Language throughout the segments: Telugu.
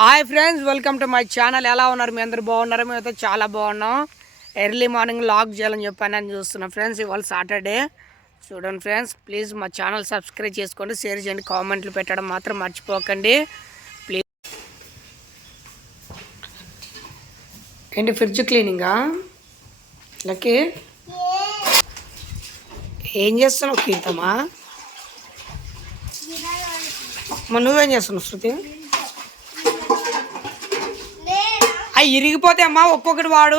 Hi friends welcome to my channel ఎలా ఉన్నారు? మీ అందరు బాగున్నారు? మేమైతే చాలా బాగున్నాం. ఎర్లీ మార్నింగ్ లాగ్ చేయాలని చెప్పాను అని చూస్తున్నాం ఫ్రెండ్స్ ఇవాళ సాటర్డే చూడండి ఫ్రెండ్స్ ప్లీజ్ మా ఛానల్ సబ్స్క్రైబ్ చేసుకోండి షేర్ చేయండి కామెంట్లు పెట్టడం మాత్రం మర్చిపోకండి. ప్లీజ్ ఏంటి ఫ్రిడ్జ్ క్లీనింగా లక్కీ ఏం చేస్తున్నావు కీర్తమా? నువ్వేం చేస్తున్నావు శృతి? అవి ఇరిగిపోతే అమ్మా ఒక్కొక్కటి వాడు.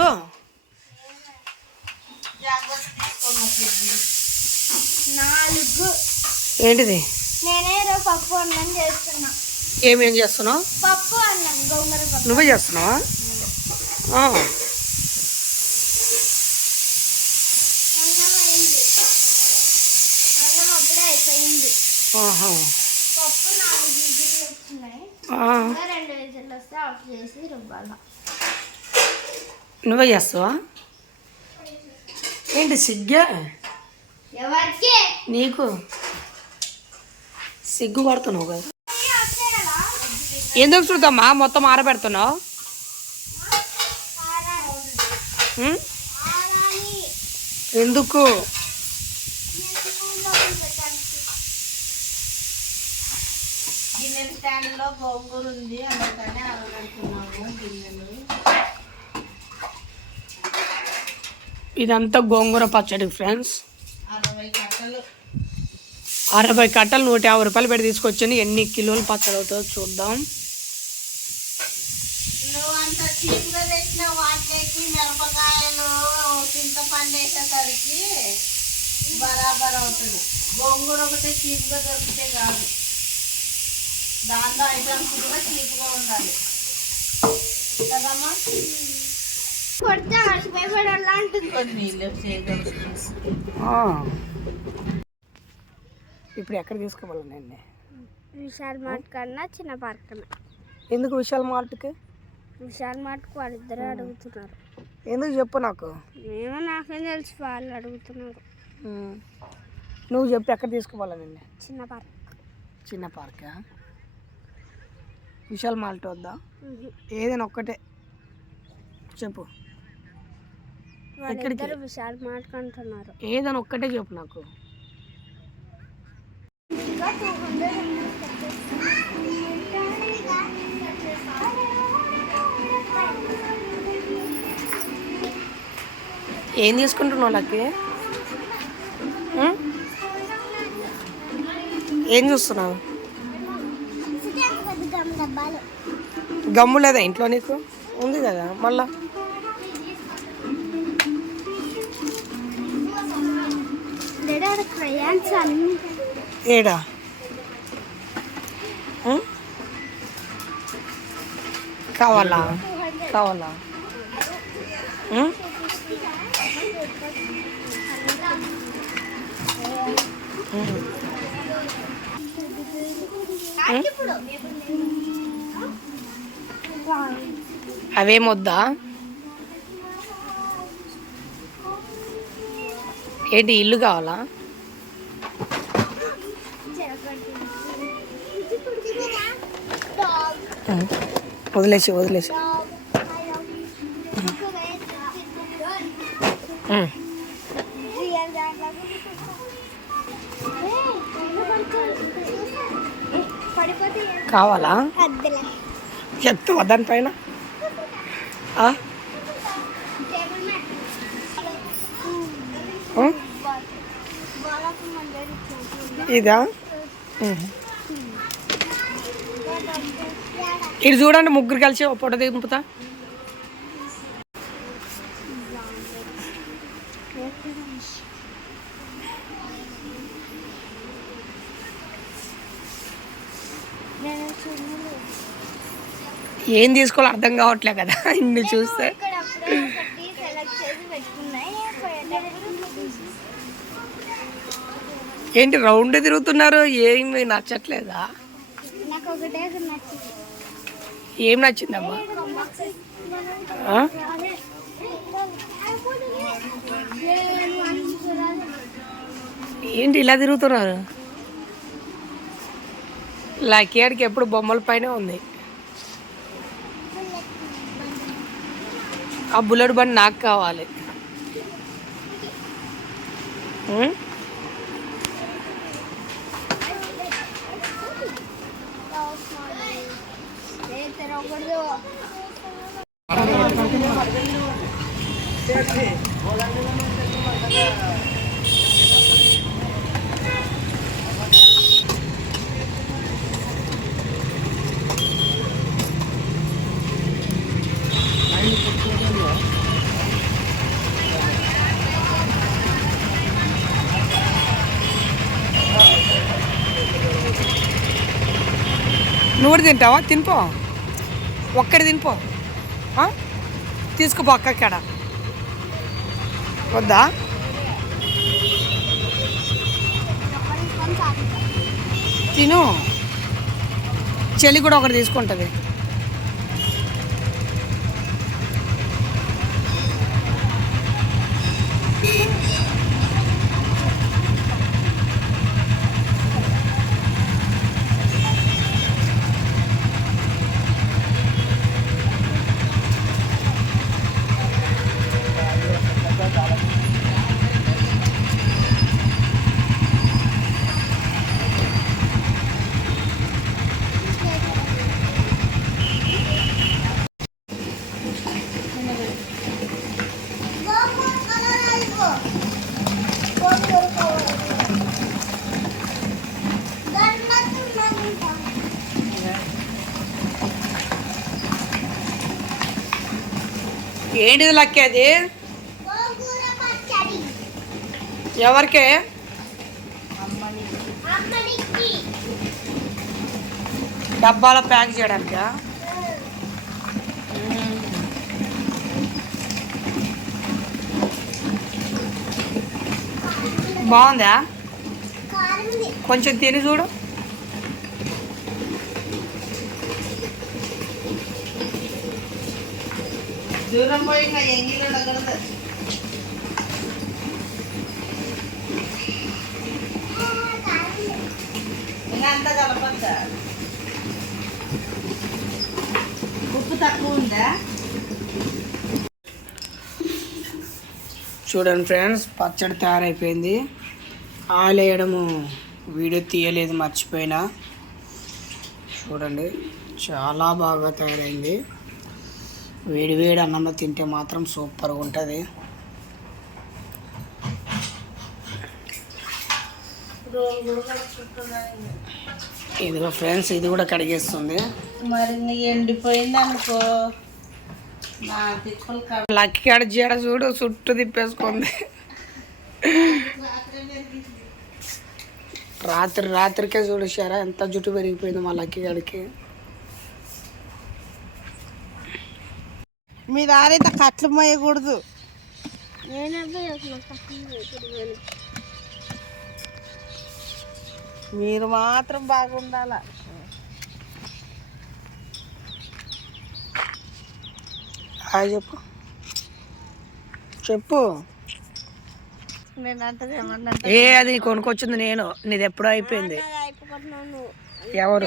నాలుగు. ఏంటిది? నేనే పప్పు అన్నం చేస్తున్నా. ఏమేం చేస్తున్నావు? పప్పు అన్నం గోంగూర పప్పు. నువ్వే చేస్తున్నావా. పప్పు నాలుగు విజిల్లు వచ్చినాయి. రెండు విజిల్లు వస్తే ఆఫ్ చేసి రుబ్బాల. నువ్వే చేస్తావా? ఏంటి సిగ్గే? నీకు? సిగ్గు పడుతున్నావు కదా. ఎందుకు చూద్దామా? మొత్తం ఆరబెడుతున్నావు? ఎందుకు? గిన్నెల స్టాండ్లో గోంగూర ఉంది అందుకని ఆరబెడుతున్నాము గిన్నెలు. ఇదంతా గోంగూర పచ్చడి ఫ్రెండ్స్ అరవై కట్టలు. నూట యాభై రూపాయలు పెట్టి తీసుకొచ్చాను. ఎన్ని కిలోలు పచ్చడి అవుతుందో చూద్దాం. మిరపకాయలు చింతపండు వేసేసరికి బరాబర్ అవుతుంది. గోంగూర ఒకటే చీప్గా దొరికితే కాదు. దాంట్లో ఐటమ్స్ కూడా చీప్గా ఉండాలి. కదమ్మా? కొడితే. ఇప్పుడు ఎక్కడ తీసుకోవాలి నేను విశాల్ మార్ట్ కన్నా చిన్న పార్క్ కన్నా ఎందుకు విశాల్ మార్ట్కి? విశాల్ మార్ట్కి వాళ్ళిద్దరు అడుగుతున్నారు. ఎందుకు చెప్పు నాకు. మేము నాకేం తెలుసు వాళ్ళు అడుగుతున్నారు. నువ్వు చెప్పు ఎక్కడ తీసుకోవాలి నిన్ను? చిన్న పార్క్. చిన్న పార్కా? విశాల్ మార్ట్ వద్దా? ఏదైనా ఒక్కటే. చెప్పు. విశాల్ అంటున్నారు ఏదైనా ఒక్కటే చెప్పు నాకు. ఏం తీసుకుంటున్నావు లక్కి? ఏం చూస్తున్నావు? గమ్ము లేదా ఇంట్లో నీకు? ఉంది కదా మళ్ళా. ప్లాంట్స్ అన్ని ఏడా కావాలా? కావాలా ఉం? ఉం. అవేమొద్దా ఏంటి ఇల్లు కావాలా? వదిలేసి వదిలేసి. కావాలా? అద్దెలే ఎత్తు దానిపైన? ఇదా? ఇటు చూడండి ముగ్గురు కలిసి ఒక ఫోటో దింపుతా. ఏం తీసుకోవాలో అర్థం కావట్లే కదా ఇన్ని చూస్తే. ఏంటి రౌండ్ తిరుగుతున్నారు? ఏమి నచ్చట్లేదా? నాకు ఒకటే నచ్చింది. ఏం నచ్చిందమ్మా? ఏంటి ఇలా తిరుగుతున్నారు? లక్కీ ఆడికి ఎప్పుడు బొమ్మల పైన ఉంది. ఆ బుల్లెట్ బండి నాకు కావాలి. నువ్వు కూడా తింటావా? తినిపో. ఒక్కడి తినిపో. తీసుకుపో అక్కడ వద్దా? తిను. చెల్లి కూడా ఒకటి తీసుకుంటుంది. ఏంటిది లక్కి అది? ఎవరికే? డబ్బాలో ప్యాక్ చేయడానికా? బాగుందా? కొంచెం తిని చూడు. దూరం పోయి ఇంకా ఎంగిలో దగ్గర ఇంకా అంత కలపద్దా? ఉప్పు తక్కువ ఉందా? చూడండి ఫ్రెండ్స్ పచ్చడి తయారైపోయింది. ఆయిల్ వేయడము వీడియో తీయలేదు మర్చిపోయినా. చూడండి చాలా బాగా తయారైంది. వేడి వేడి అన్నంలో తింటే మాత్రం సూపర్గా ఉంటుంది. ఇదిగో ఫ్రెండ్స్ ఇది కూడా కడిగేస్తుంది మరి ఎండిపోయింది అనుకో లక్కి కాడ జీడ చూడు చుట్టూ తిప్పేసుకుంది. రాత్రి రాత్రికే చూడేశారా ఎంత జుట్టు పెరిగిపోయింది మా లక్కి గాడికి మీ దారైతే కట్లు మోయకూడదు. మీరు మాత్రం బాగుండాల? హాయ్ చెప్పు. చెప్పు. ఏ అది కొనుక్కొచ్చింది నేను. నీది ఎప్పుడో అయిపోయింది. ఎవరు?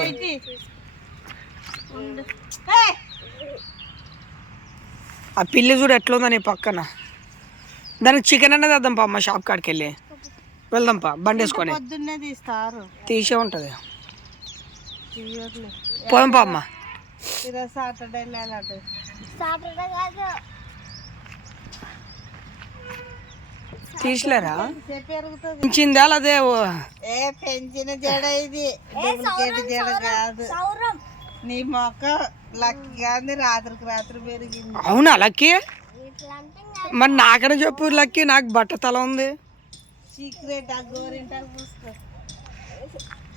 ఆ పిల్లి చూడు ఎట్లుందో నీ పక్కన. దానికి చికెన్ అనేది వద్దాం పా అమ్మ షాప్ కాడికి వెళ్ళి. వెళ్దాం పా బండి వేసుకొని. తీసే ఉంటుంది. పోదాం పా అమ్మ. తీసలేరా? పెంచిందా అదే ఏ పెంచిన జడ ఇది. నీ మొక్క లక్కి కానీ రాత్రికి రాత్రి పెరిగింది. అవునా లక్కీ? మరి నాకనే చెప్పు లక్కీ నాకు బట్ట తల ఉంది. సీక్రెట్ ఆ గోరింటాలు పూసుకో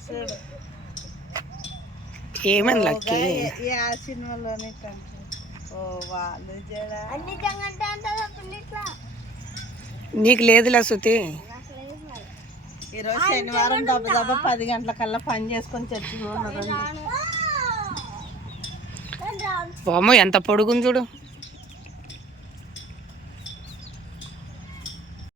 చూడు. ఏమైంది లక్కీ? ఏ- ఏ ఆ సినిమాలోనే కంటే ఓ వాళ్ళు జడ. నీకు లేదులే శృతి. ఈరోజు శనివారం దెబ్బ దెబ్బ పది గంటల కల్లా పని చేసుకొని చర్చి పోను బామ్మ ఎంత పొడుగుంది చూడు.